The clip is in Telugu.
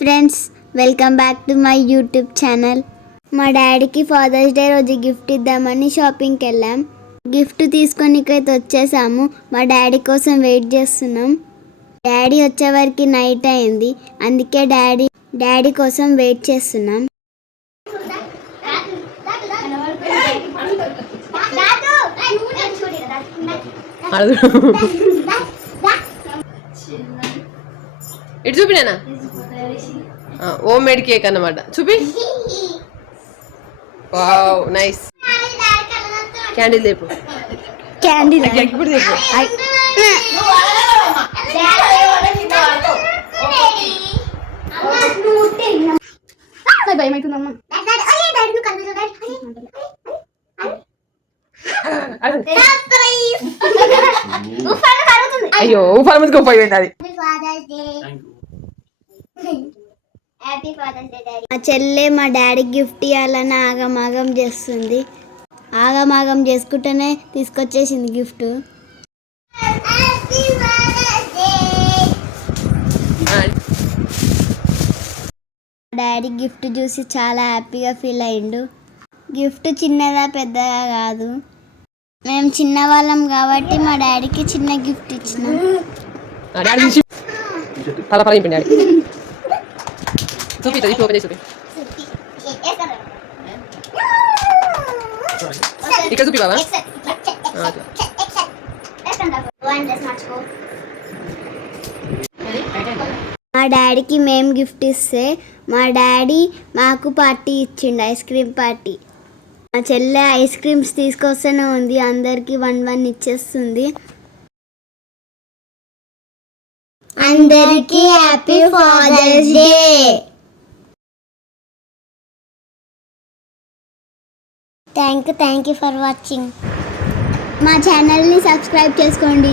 Friends, welcome back to my YouTube channel. మా డాడీకి ఫాదర్స్ డే రోజు గిఫ్ట్ ఇద్దామని షాపింగ్కి వెళ్ళాం. గిఫ్ట్ తీసుకొనికైతే వచ్చేసాము. మా డాడీ కోసం వెయిట్ చేస్తున్నాం. డాడీ వచ్చేవరకు నైట్ అయింది, అందుకే డాడీ కోసం వెయిట్ చేస్తున్నాం. ఇటు చూపినా హోమ్ మేడ్ కేక్ అన్నమాట. చూపి. Wow, nice. క్యాండిల్ లేపు. క్యాండిల్ ఇప్పుడు లేపు. భయమవుతుందమ్మా. అయ్యో, ఊఫాల ముందుకు ఉపయోగింది అది. మా చెల్లె మా డాడీకి గిఫ్ట్ ఇవ్వాలని ఆగమాగం చేస్తుంది. ఆగమాగం చేసుకుంటేనే తీసుకొచ్చేసింది గిఫ్ట్. డాడీ గిఫ్ట్ చూసి చాలా హ్యాపీగా ఫీల్ అయ్యిండు. గిఫ్ట్ చిన్నదా పెద్దగా కాదు, మేము చిన్నవాళ్ళం కాబట్టి మా డాడీకి చిన్న గిఫ్ట్ ఇచ్చినాం. ఇక్కడ చూపి బాబా. మా డాడీకి మేము గిఫ్ట్ ఇస్తే మా డాడీ మాకు పార్టీ ఇచ్చిండు, ఐస్ క్రీమ్ పార్టీ. మా చెల్లె ఐస్ క్రీమ్స్ తీసుకొస్తూనే ఉంది, అందరికి 1 ఇచ్చేస్తుంది. అందరికీ happy father's day. Thank you for watching. మా ఛానల్ని సబ్స్క్రైబ్ చేసుకోండి.